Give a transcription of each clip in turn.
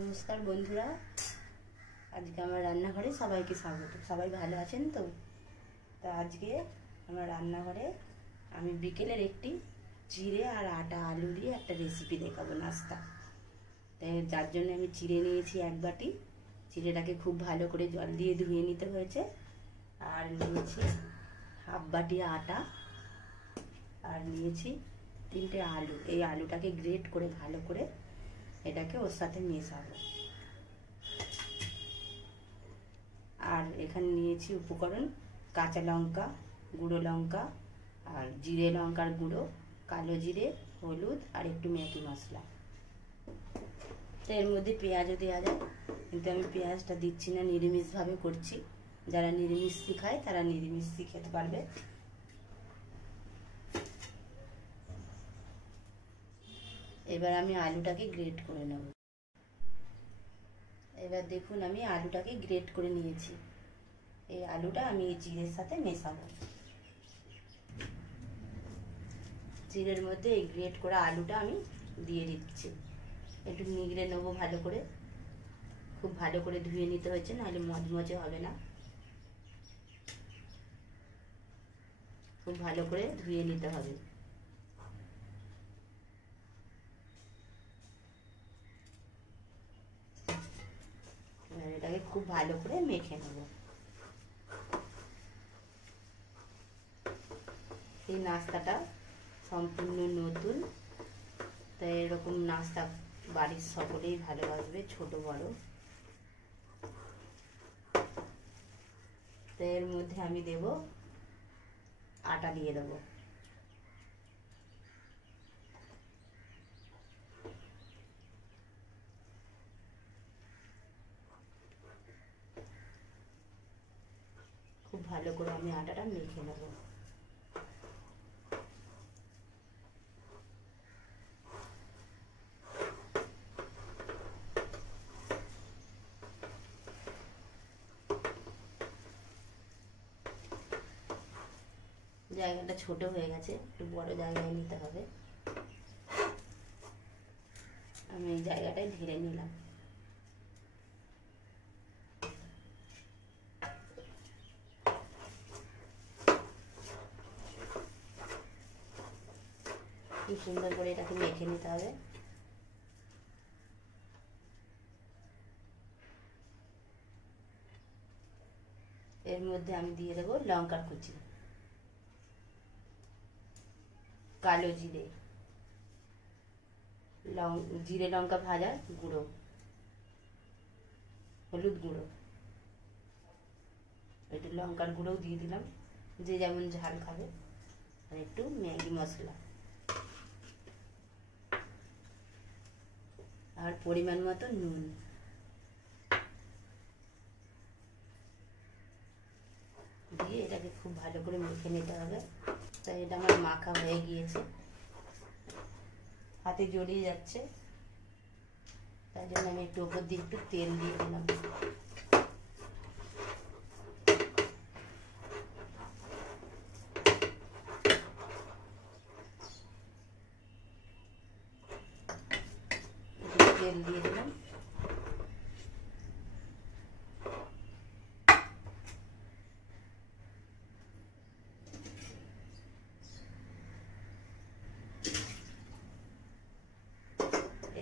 নমস্কার বন্ধুরা, আজকে আমার রান্নাঘরে সবাইকে স্বাগত। সবাই ভালো আছেন তো? তা আজকে আমার রান্নাঘরে আমি বিকেলের একটি চিড়ে আর আটা আলু দিয়ে একটা রেসিপি দেখাবো, নাস্তা। তাই যার জন্য আমি চিড়ে নিয়েছি এক বাটি। চিড়েটাকে খুব ভালো করে জল দিয়ে ধুয়ে নিতে হয়েছে। আর নিয়েছি হাফ বাটি আটা, আর নিয়েছি 3টে আলু। এই আলুটাকে গ্রেট করে ভালো করে এটাকে ওর সাথে মেশাবো। আর এখানে নিয়েছি উপকরণ কাঁচা লঙ্কা, গুঁড়ো লঙ্কা, আর জিরে লঙ্কার গুঁড়ো, কালো জিরে, হলুদ আর একটু ম্যাগি মশলা। তো এর মধ্যে পেঁয়াজও দেওয়া যায়, কিন্তু আমি পেঁয়াজটা দিচ্ছি না, নিরামিষভাবে করছি। যারা নিরামিষ খায় তারা নিরামিষ খেতে পারবে। এবার আমি আলুটাকে গ্রেট করে নেব। এবার দেখুন, আমি আলুটাকে গ্রেট করে নিয়েছি। এই আলুটা আমি এই চিড়ের সাথে মেশাবো। চিড়ের মধ্যে এই গ্রেট করা আলুটা আমি দিয়ে দিচ্ছি। একটু নিগড়ে নেবো ভালো করে, খুব ভালো করে ধুয়ে নিতে হচ্ছে, নাহলে মচমচে হবে না। খুব ভালো করে ধুয়ে নিতে হবে। এটাকে খুব ভালো করে মেখে নেব। এই নাস্তাটা সম্পূর্ণ নতুন, তাই এরকম নাস্তা বাড়ির সকলেই ভালোবাসবে, ছোট বড়। তো এর মধ্যে আমি দেব আটা, দিয়ে দেবো। খুব ভালো করে আমি আটাটা মেখে নেব। জায়গাটা ছোট হয়ে গেছে, একটু বড় জায়গায় নিতে হবে। আমি এই জায়গাটায় ঢেলে নিলাম। খুব সুন্দর করে এটাকে মেখে নিতে হবে। এর মধ্যে আমি দিয়ে দেবো লঙ্কার কুচি, কালো জিরে, জিরে লঙ্কা ভাজার গুঁড়ো, হলুদ গুঁড়ো, একটু লঙ্কার গুঁড়োও দিয়ে দিলাম, যে যেমন ঝাল খাবে, আর একটু ম্যাগি মশলা, আর পরিমাণ মতো নুন। দিয়ে এটাকে খুব ভালো করে মেখে নিতে হবে। তাই এটা আমার মাখা হয়ে গিয়েছে, হাতে জড়িয়ে যাচ্ছে, তাই জন্য আমি একটু ওপর দিয়ে একটু তেল দিয়ে দিলাম। তেল দিয়ে দিলাম।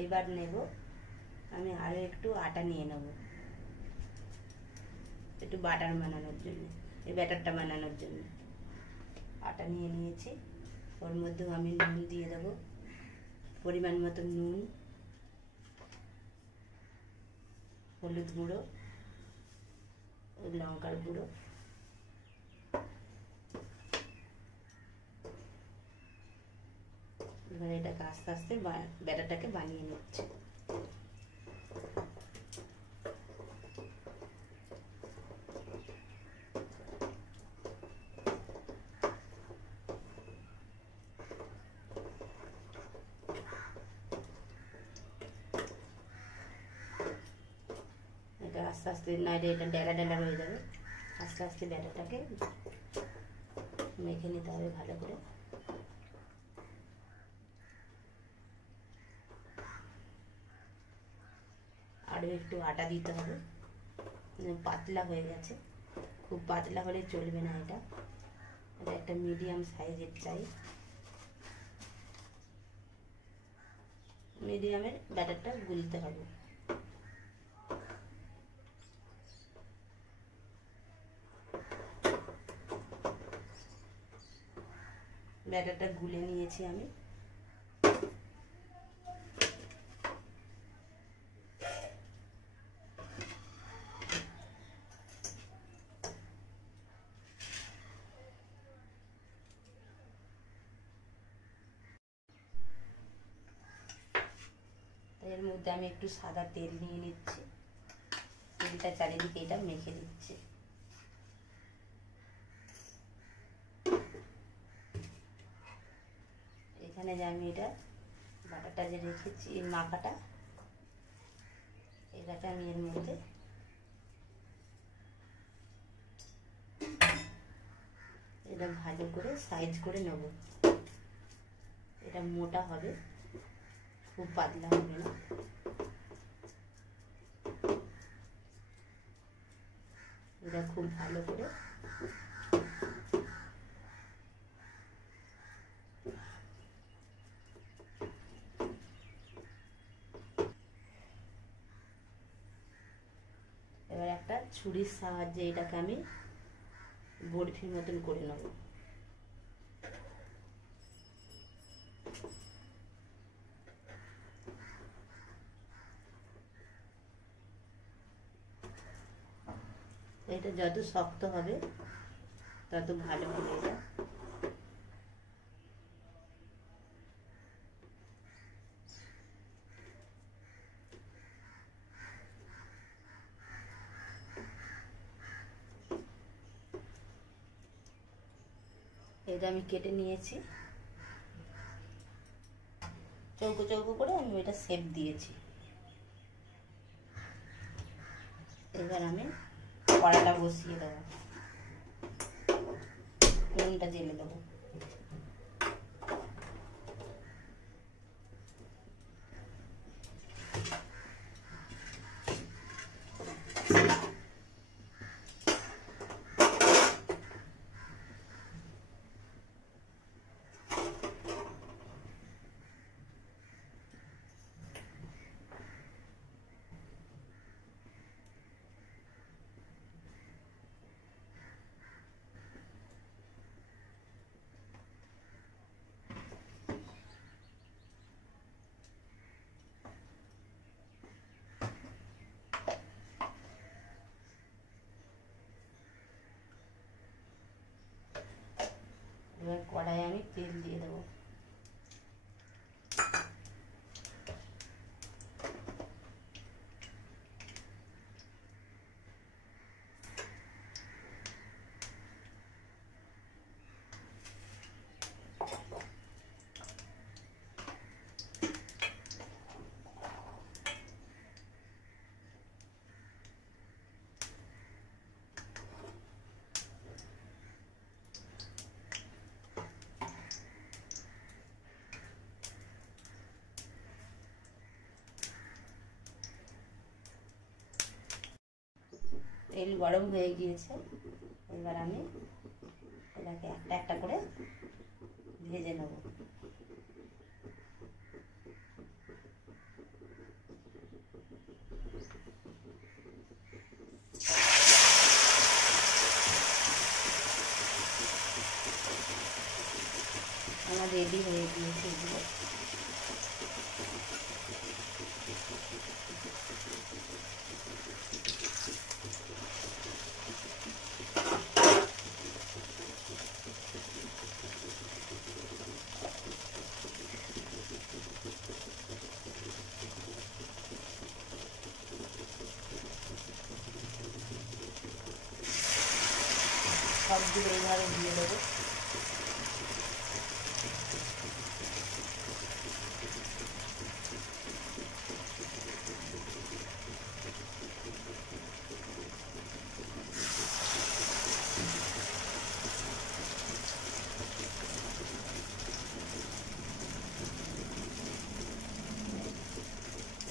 এইবার নেব আমি আরো একটু আটা নিয়ে নেব, একটু বাটার বানানোর জন্য, এই ব্যাটারটা বানানোর জন্য আটা নিয়ে নিয়েছি। ওর মধ্যেও আমি নুন দিয়ে দেব, পরিমাণ মতো নুন, হলুদ গুঁড়ো, লঙ্কার গুঁড়ো। এবার এটাকে আস্তে আস্তে ব্যাটারটাকে বানিয়ে নিচ্ছে। এটা আস্তে আস্তে, নাইলে এটা ডেলা ডেলা হয়ে যাবে। আস্তে আস্তে ব্যাটারটাকে মেখে নিতে হবে ভালো করে। আরও একটু আটা দিতে হবে, পাতলা হয়ে গেছে। খুব পাতলা হলে চলবে না, এটা একটা মিডিয়াম সাইজের চাই। মিডিয়ামের ব্যাটারটা গুলতে হবে। ব্যাটারটা গুলে নিয়েছি আমি। এর মধ্যে আমি একটু সাদা তেল নিয়ে নিচ্ছি, তেলটা চারিদিকে এটা মেখে দিচ্ছি। এখানে যে আমি এটা বাটারটা যে রেখেছি, এই মাখাটা এটাকে আমি এর মধ্যে এটা ভালো করে সাইজ করে নেব। এটা মোটা হবে, খুব পাতলা হবে না। এটা খুব ভালো করে এবার একটা ছুরির সাহায্যে এটাকে আমি বরফির মতন করে নেব। এটা যত শক্ত হবে তত ভালো হবে। এটা আমি কেটে নিয়েছি, চৌকো চৌকো করে আমি এটা শেপ দিয়েছি। এবার আমি কড়াটা বসিয়ে দেবো, নুনটা জেলে দেবো। এবার কড়াইয়ে আমি তেল দিয়ে দেবো। তেল গরম হয়ে গিয়েছে, এবার আমি এটাকে একটা একটা করে ভেজে নেব। আমার রেডি হয়ে গিয়েছে এগুলো। সবগুলো এইভাবে দিয়ে দেবো।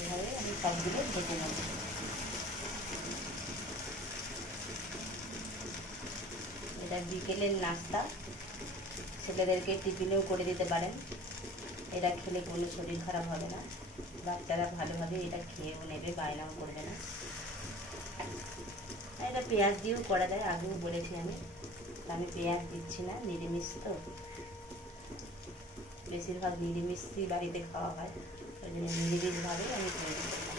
এভাবে আমি সবগুলো সবগুলো ভেজে নেব। এটা বিকেলের নাস্তা, ছেলেদেরকে টিফিনেও করে দিতে পারেন। এটা খেলে কোনো শরীর খারাপ হবে না, বাচ্চারা ভালোভাবে এটা খেয়েও নেবে, বায়নাও করবে না। এটা পেঁয়াজ দিয়েও করা যায়, আগেও বলেছি আমি পেঁয়াজ দিচ্ছি না, নিরামিষ তো, বেশিরভাগ নিরামিষই বাড়িতে খাওয়া হয়, ওই জন্য নিরামিষভাবেই আমি করে দিচ্ছিলাম।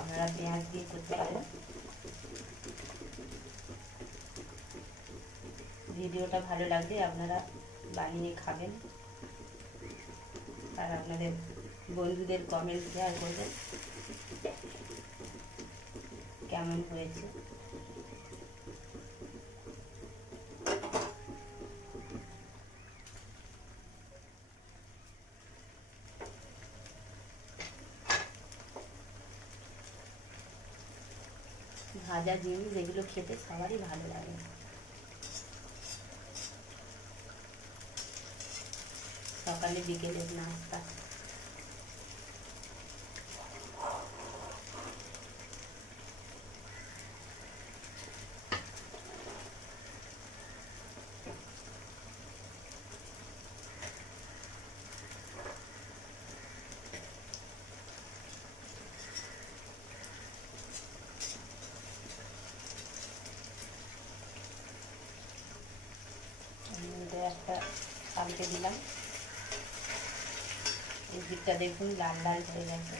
আপনারা পেঁয়াজ দিয়ে করতে পারেন। ভিডিওটা ভালো লাগলে আপনারা বানিয়ে খাবেন আর আপনাদের বন্ধুদের কমেন্ট শেয়ার করবেন কেমন হয়েছে। ভাজা জিনিস এগুলো খেতে সবারই ভালো লাগে। সকালে বিকেলের নাস্তা। একটা পাল্টে দিলাম, এই দিকটা দেখুন লাল লাল হয়ে গেছে।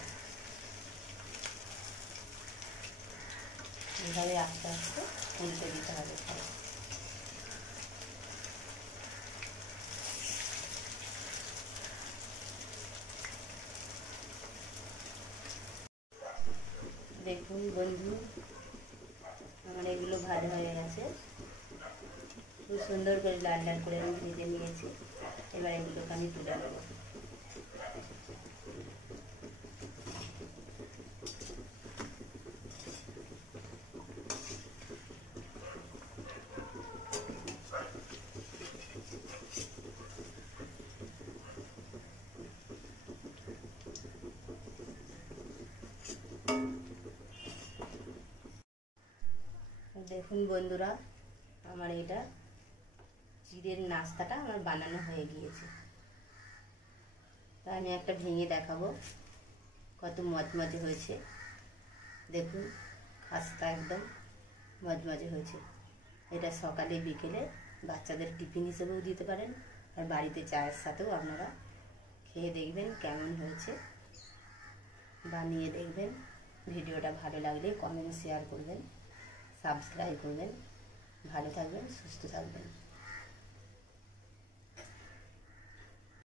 এইভাবে আস্তে আস্তে উল্টে দিতে হবে। দেখুন বন্ধু, আমার এগুলো ভালো হয়ে গেছে, খুব সুন্দর করে লাল লাল করে আমি ভেজে নিয়েছি। এবার এগুলোকে আমি তুলে নেব। দেখুন বন্ধুরা, আমার এটা চিড়ের নাস্তাটা আমার বানানো হয়ে গিয়েছে। তা আমি একটা ভেঙে দেখাবো কত মজমজে হয়েছে। দেখুন খাস্তা একদম মজমজে হয়েছে। এটা সকালে বিকেলে বাচ্চাদের টিফিন হিসেবেও দিতে পারেন, আর বাড়িতে চায়ের সাথেও আপনারা খেয়ে দেখবেন কেমন হয়েছে, বানিয়ে দেখবেন। ভিডিওটা ভালো লাগলে কমেন্ট শেয়ার করবেন, সাবস্ক্রাইব করবেন। ভালো থাকবেন, সুস্থ থাকবেন।